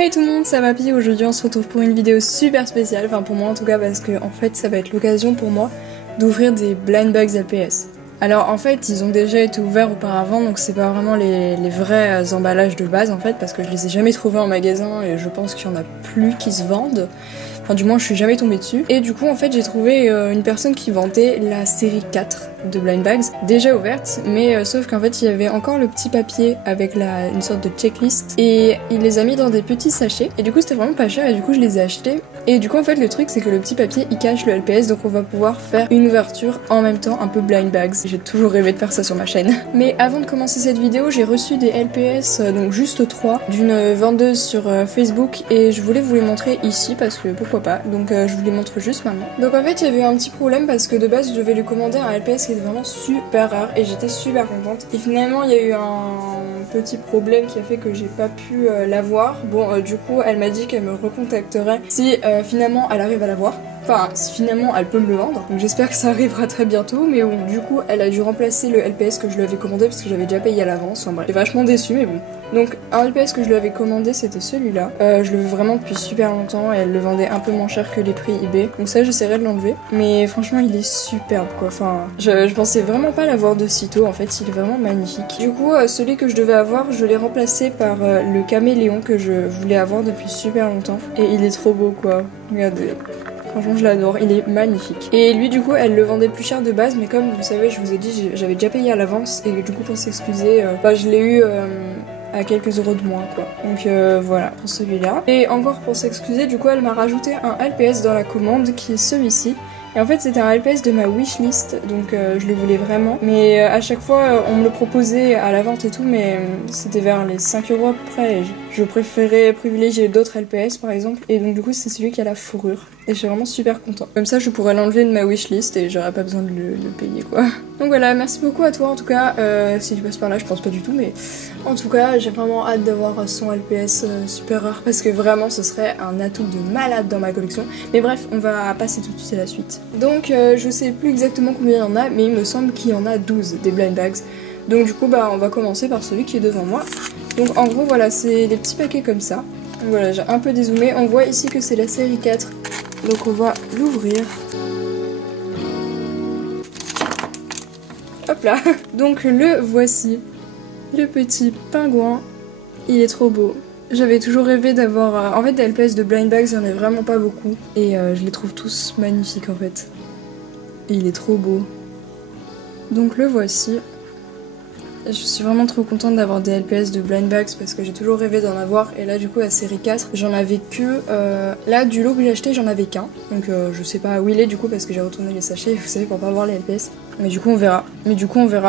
Hey tout le monde, c'est Mappy. Aujourd'hui on se retrouve pour une vidéo super spéciale, enfin pour moi en tout cas, parce que en fait ça va être l'occasion pour moi d'ouvrir des blind bags LPS. Alors en fait ils ont déjà été ouverts auparavant, donc c'est pas vraiment les vrais emballages de base en fait, parce que je les ai jamais trouvés en magasin et je pense qu'il y en a plus qui se vendent. Enfin du moins je suis jamais tombée dessus. Et du coup en fait j'ai trouvé une personne qui vendait la série 4 de blind bags déjà ouverte, mais sauf qu'en fait il y avait encore le petit papier avec une sorte de checklist et il les a mis dans des petits sachets et du coup c'était vraiment pas cher et du coup je les ai achetés. Et du coup en fait le truc c'est que le petit papier il cache le LPS, donc on va pouvoir faire une ouverture en même temps un peu blind bags. J'ai toujours rêvé de faire ça sur ma chaîne. Mais avant de commencer cette vidéo j'ai reçu des LPS, donc juste 3 d'une vendeuse sur Facebook et je voulais vous les montrer ici parce que pourquoi pas, donc je vous les montre juste maintenant. Donc en fait il y avait eu un petit problème parce que de base je devais lui commander un LPS qui était vraiment super rare et j'étais super contente. Et finalement il y a eu un petit problème qui a fait que j'ai pas pu l'avoir. Bon du coup elle m'a dit qu'elle me recontacterait si finalement elle arrive à l'avoir. Enfin, si finalement elle peut me le vendre, donc j'espère que ça arrivera très bientôt, mais bon, du coup, elle a dû remplacer le LPS que je lui avais commandé parce que j'avais déjà payé à l'avance, enfin bref, j'étais vachement déçue, mais bon. Donc, un LPS que je lui avais commandé, c'était celui-là. Je le veux vraiment depuis super longtemps et elle le vendait un peu moins cher que les prix eBay, donc ça, j'essaierai de l'enlever. Mais franchement, il est superbe, quoi, enfin, je pensais vraiment pas l'avoir de sitôt, en fait, il est vraiment magnifique. Du coup, celui que je devais avoir, je l'ai remplacé par le caméléon que je voulais avoir depuis super longtemps, et il est trop beau, quoi, regardez. Franchement je l'adore, il est magnifique. Et lui du coup elle le vendait plus cher de base, mais comme vous savez je vous ai dit j'avais déjà payé à l'avance et du coup pour s'excuser, je l'ai eu à quelques euros de moins quoi. Donc voilà pour celui-là. Et encore pour s'excuser, du coup elle m'a rajouté un LPS dans la commande qui est celui-ci. Et en fait c'était un LPS de ma wishlist, donc je le voulais vraiment. Mais à chaque fois on me le proposait à la vente et tout, mais c'était vers les 5 euros après. Je préférais privilégier d'autres LPS par exemple. Et donc du coup c'est celui qui a la fourrure. Et je suis vraiment super content. Comme ça je pourrais l'enlever de ma wishlist et j'aurais pas besoin de le payer quoi. Donc voilà, merci beaucoup à toi en tout cas. Si tu passes par là, je pense pas du tout, mais en tout cas j'ai vraiment hâte d'avoir son LPS super rare parce que vraiment ce serait un atout de malade dans ma collection. Mais bref, on va passer tout de suite à la suite. Donc je sais plus exactement combien il y en a, mais il me semble qu'il y en a 12 des blind bags. Donc du coup on va commencer par celui qui est devant moi. Donc en gros voilà, c'est des petits paquets comme ça. Donc voilà, j'ai un peu dézoomé, on voit ici que c'est la série 4. Donc on va l'ouvrir. Hop là. Donc le voici, le petit pingouin. Il est trop beau. J'avais toujours rêvé d'avoir... En fait des LPS de blind bags, il n'y en a vraiment pas beaucoup. Et je les trouve tous magnifiques en fait. Et il est trop beau. Donc le voici. Je suis vraiment trop contente d'avoir des LPS de blind bags parce que j'ai toujours rêvé d'en avoir. Et là du coup la série 4 j'en avais que... Là du lot que j'ai acheté j'en avais qu'un. Donc je sais pas où il est du coup parce que j'ai retourné les sachets, vous savez, pour pas voir les LPS. Mais du coup on verra.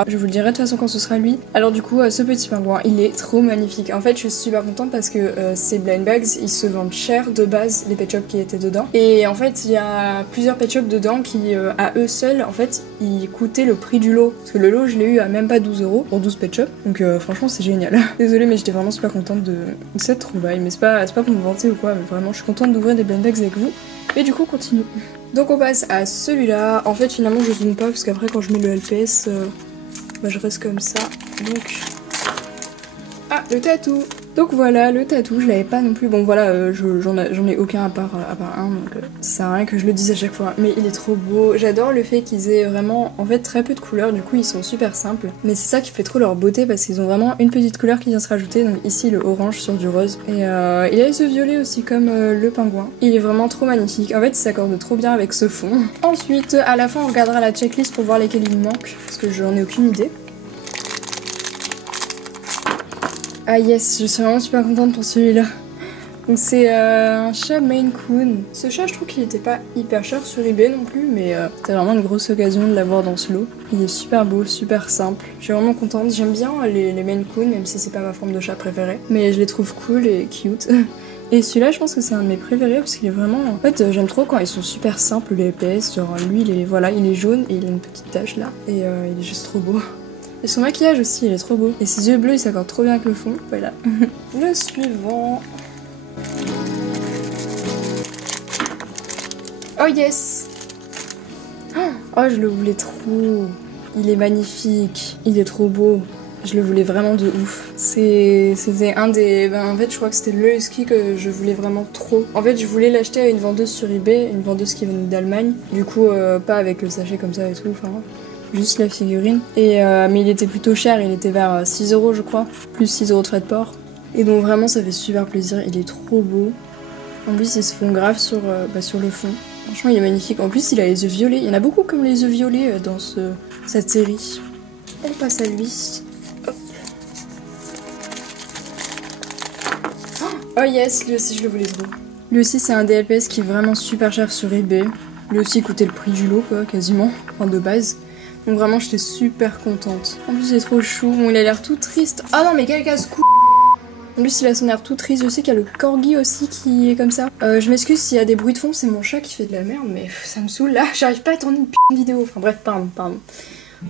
Je vous le dirai de toute façon quand ce sera lui. Alors du coup ce petit pingouin il est trop magnifique. En fait je suis super contente parce que ces blind bags ils se vendent cher de base, les pet shops qui étaient dedans. Et en fait il y a plusieurs pet shops dedans qui à eux seuls en fait ils coûtaient le prix du lot. Parce que le lot je l'ai eu à même pas 12 euros pour 12 pet shops. Donc franchement c'est génial. Désolée mais j'étais vraiment super contente de cette trouvaille. Mais c'est pas pour me vanter ou quoi, mais vraiment je suis contente d'ouvrir des blind bags avec vous. Et du coup on continue. Donc on passe à celui-là. En fait finalement je zoome pas parce qu'après quand je mets le LPS je reste comme ça. Donc ah le tatou. Donc voilà le tatou, je l'avais pas non plus. Bon voilà j'en ai aucun à part un, donc ça sert à rien que je le dise à chaque fois. Mais il est trop beau. J'adore le fait qu'ils aient vraiment en fait très peu de couleurs, du coup ils sont super simples. Mais c'est ça qui fait trop leur beauté parce qu'ils ont vraiment une petite couleur qui vient se rajouter. Donc ici le orange sur du rose. Et il a ce violet aussi comme le pingouin. Il est vraiment trop magnifique. En fait il s'accorde trop bien avec ce fond. Ensuite à la fin on regardera la checklist pour voir lesquels il manque parce que j'en ai aucune idée. Ah yes, je suis vraiment super contente pour celui-là. Donc c'est un chat Maine Coon. Ce chat je trouve qu'il était pas hyper cher sur eBay non plus, mais c'était vraiment une grosse occasion de l'avoir dans ce lot. Il est super beau, super simple. Je suis vraiment contente, j'aime bien les Maine Coon même si c'est pas ma forme de chat préférée. Mais je les trouve cool et cute. Et celui-là je pense que c'est un de mes préférés parce qu'il est vraiment... En fait j'aime trop quand ils sont super simples les LPS. Genre lui il est jaune et il a une petite tache là. Et il est juste trop beau. Et son maquillage aussi, il est trop beau. Et ses yeux bleus, ils s'accordent trop bien avec le fond. Voilà. Le suivant. Oh yes. Oh, je le voulais trop. Il est magnifique. Il est trop beau. Je le voulais vraiment de ouf. C'était un des... en fait je crois que c'était le husky que je voulais vraiment trop. En fait je voulais l'acheter à une vendeuse sur eBay, une vendeuse qui venait d'Allemagne. Du coup pas avec le sachet comme ça et tout, enfin juste la figurine. Mais il était plutôt cher, il était vers 6 € je crois, plus 6 € de frais de port. Et donc vraiment ça fait super plaisir, il est trop beau. En plus ils se font grave sur le fond. Franchement il est magnifique, en plus il a les yeux violets. Il y en a beaucoup comme les yeux violets dans cette série. On passe à lui. Hop. Oh yes, lui aussi je le voulais trop. Lui aussi c'est un DLPS qui est vraiment super cher sur eBay. Lui aussi coûtait le prix du lot quoi, quasiment, enfin de base. Donc vraiment j'étais super contente. En plus il est trop chou, bon il a l'air tout triste. Ah non mais quel casse-cou. En plus il a son air tout triste, je sais qu'il y a le corgi aussi qui est comme ça. Je m'excuse s'il y a des bruits de fond, c'est mon chat qui fait de la merde, mais ça me saoule là, j'arrive pas à tourner une putain de vidéo. Enfin bref, pardon.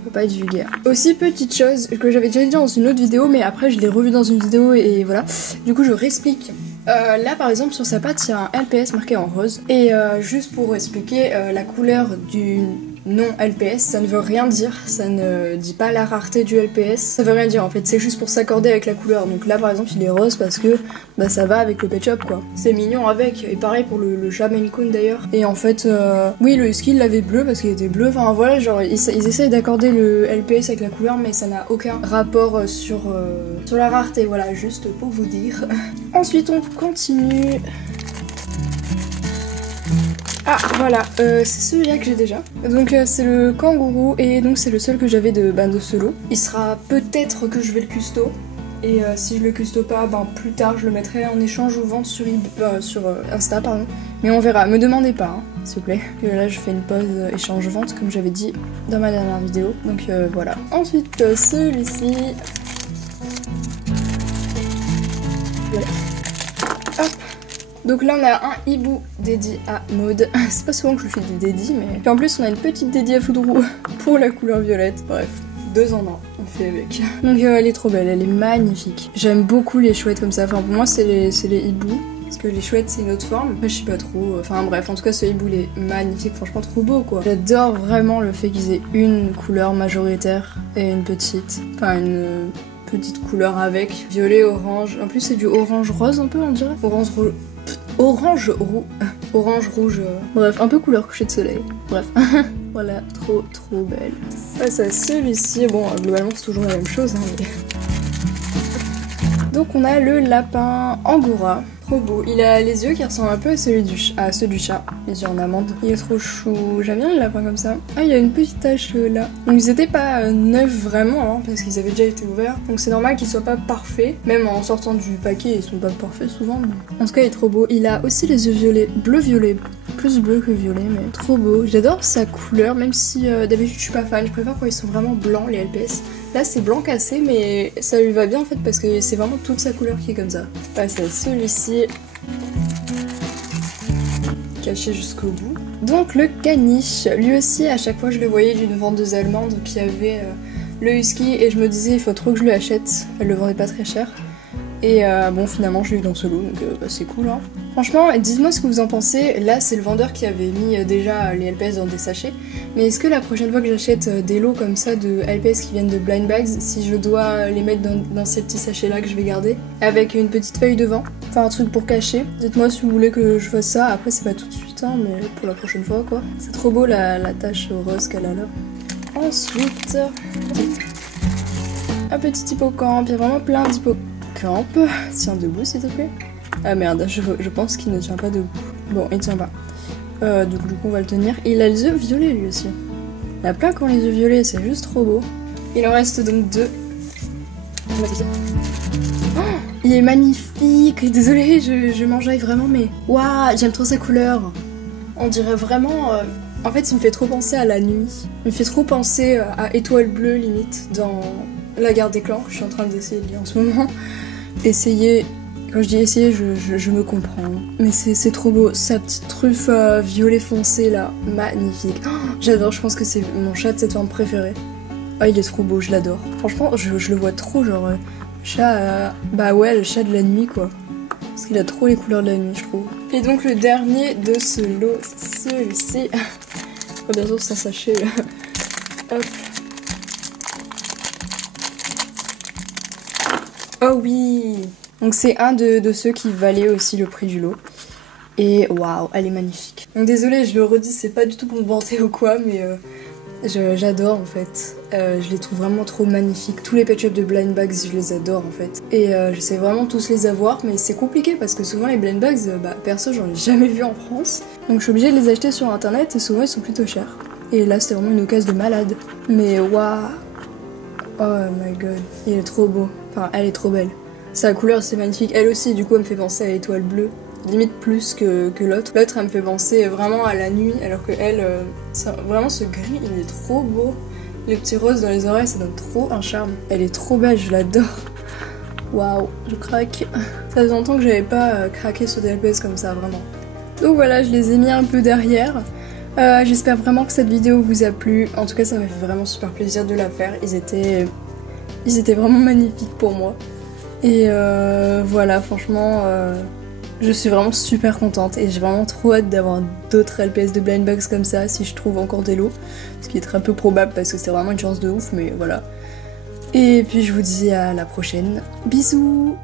Faut pas être vulgaire. Aussi petite chose que j'avais déjà dit dans une autre vidéo, mais après je l'ai revu dans une vidéo et voilà. Du coup je réexplique. Là par exemple sur sa patte il y a un LPS marqué en rose. Et juste pour expliquer la couleur du non LPS, ça ne veut rien dire, ça ne dit pas la rareté du LPS, ça veut rien dire en fait, c'est juste pour s'accorder avec la couleur. Donc là par exemple il est rose parce que bah, ça va avec le pet shop quoi, c'est mignon avec, et pareil pour le chat Maine Coon d'ailleurs. Et en fait oui le husky il l'avait bleu parce qu'il était bleu, enfin voilà genre ils essayent d'accorder le LPS avec la couleur mais ça n'a aucun rapport sur la rareté, voilà juste pour vous dire. Ensuite on continue. Ah voilà, c'est celui-là que j'ai déjà. Donc c'est le kangourou et donc c'est le seul que j'avais de ce lot. Il sera peut-être que je vais le custo. Et si je le custo pas, plus tard je le mettrai en échange ou vente sur Insta pardon. Mais on verra, me demandez pas hein, s'il vous plaît. Et là je fais une pause échange-vente comme j'avais dit dans ma dernière vidéo. Donc voilà. Ensuite celui-ci. Voilà. Hop. Donc là on a un hibou dédié à Maud. C'est pas souvent que je fais des dédis mais... Puis en plus on a une petite dédiée à Foudrou pour la couleur violette. Bref, 2 en 1, on fait avec. Donc elle est trop belle, elle est magnifique. J'aime beaucoup les chouettes comme ça, enfin pour moi c'est les hiboux. Parce que les chouettes c'est une autre forme. Après je sais pas trop, enfin bref, en tout cas ce hibou il est magnifique, franchement trop beau quoi. J'adore vraiment le fait qu'ils aient une couleur majoritaire et une petite. Enfin une... petite couleur avec violet, orange. En plus c'est du orange rose un peu on dirait. Orange rouge. Bref, un peu couleur coucher de soleil. Bref. Voilà, trop belle. Face à celui-ci, bon globalement c'est toujours la même chose hein, mais... Donc on a le lapin Angora. Trop beau. Il a les yeux qui ressemblent un peu à ceux du chat. Les yeux en amande. Il est trop chou. J'aime bien le lapin comme ça. Ah, il y a une petite tache là. Donc ils étaient pas neufs vraiment, hein, parce qu'ils avaient déjà été ouverts. Donc c'est normal qu'ils soient pas parfaits. Même en sortant du paquet, ils sont pas parfaits souvent. Mais... En tout cas, il est trop beau. Il a aussi les yeux violets. Bleu-violet. Plus bleu que violet, mais trop beau. J'adore sa couleur, même si d'habitude je suis pas fan. Je préfère quand ils sont vraiment blancs, les LPS. Là c'est blanc cassé mais ça lui va bien en fait parce que c'est vraiment toute sa couleur qui est comme ça. Passe à celui-ci. Caché jusqu'au bout. Donc le caniche, lui aussi à chaque fois je le voyais d'une vendeuse allemande qui avait le husky et je me disais il faut trop que je le achète. Elle le vendait pas très cher. Et bon finalement je l'ai eu dans ce lot donc c'est cool hein. Franchement dites-moi ce que vous en pensez. Là c'est le vendeur qui avait mis déjà les LPS dans des sachets. Mais est-ce que la prochaine fois que j'achète des lots comme ça de LPS qui viennent de Blind Bags, si je dois les mettre dans ces petits sachets là que je vais garder avec une petite feuille devant, enfin un truc pour cacher. Dites-moi si vous voulez que je fasse ça. Après c'est pas tout de suite hein, mais pour la prochaine fois quoi. C'est trop beau la tache rose qu'elle a là. Ensuite un petit hippocampe. Il y a vraiment plein d'hippocampes. Tiens debout s'il te plaît. Ah merde, je pense qu'il ne tient pas debout. Bon, il tient pas. Donc du coup on va le tenir. Il a les yeux violets lui aussi. Il y a plein qui ont les yeux violets, c'est juste trop beau. Il en reste donc 2. Oh, il est magnifique. Désolée, je m'enjaille vraiment mais... Waouh, j'aime trop sa couleur. On dirait vraiment... En fait il me fait trop penser à la nuit. Il me fait trop penser à Étoile Bleue limite dans La Guerre des Clans. Je suis en train d'essayer de lire en ce moment. Essayer, quand je dis essayer, je me comprends. Mais c'est trop beau, sa petite truffe violet foncé là, magnifique. Oh, j'adore, je pense que c'est mon chat de cette forme préférée. Ah, il est trop beau, je l'adore. Franchement, je le vois trop, genre, chat, bah ouais, le chat de la nuit quoi. Parce qu'il a trop les couleurs de la nuit, je trouve. Et donc le dernier de ce lot, c'est celui-ci. Oh, bien sûr, sans sachet. Hop. Oh oui! Donc c'est un de ceux qui valait aussi le prix du lot. Et waouh, elle est magnifique. Donc désolée, je le redis, c'est pas du tout pour me vanter ou quoi, mais j'adore en fait. Je les trouve vraiment trop magnifiques. Tous les Pet Shop de blind bags, je les adore en fait. Et j'essaie vraiment tous les avoir, mais c'est compliqué parce que souvent les blind bags, perso, j'en ai jamais vu en France. Donc je suis obligée de les acheter sur internet et souvent ils sont plutôt chers. Et là, c'était vraiment une occasion de malade. Mais waouh! Oh my god, il est trop beau. Enfin, elle est trop belle. Sa couleur, c'est magnifique. Elle aussi, du coup, elle me fait penser à l'étoile bleue. Limite plus que l'autre. L'autre, elle me fait penser vraiment à la nuit, alors que elle, vraiment ce gris, il est trop beau. Les petits roses dans les oreilles, ça donne trop un charme. Elle est trop belle, je l'adore. Waouh, je craque. Ça faisait longtemps que j'avais pas craqué sur des LPS comme ça, vraiment. Donc voilà, je les ai mis un peu derrière. J'espère vraiment que cette vidéo vous a plu. En tout cas, ça m'a fait vraiment super plaisir de la faire. Ils étaient vraiment magnifiques pour moi. Et voilà, franchement, je suis vraiment super contente. Et j'ai vraiment trop hâte d'avoir d'autres LPS de blind bags comme ça, si je trouve encore des lots. Ce qui est très peu probable parce que c'est vraiment une chance de ouf, mais voilà. Et puis je vous dis à la prochaine. Bisous!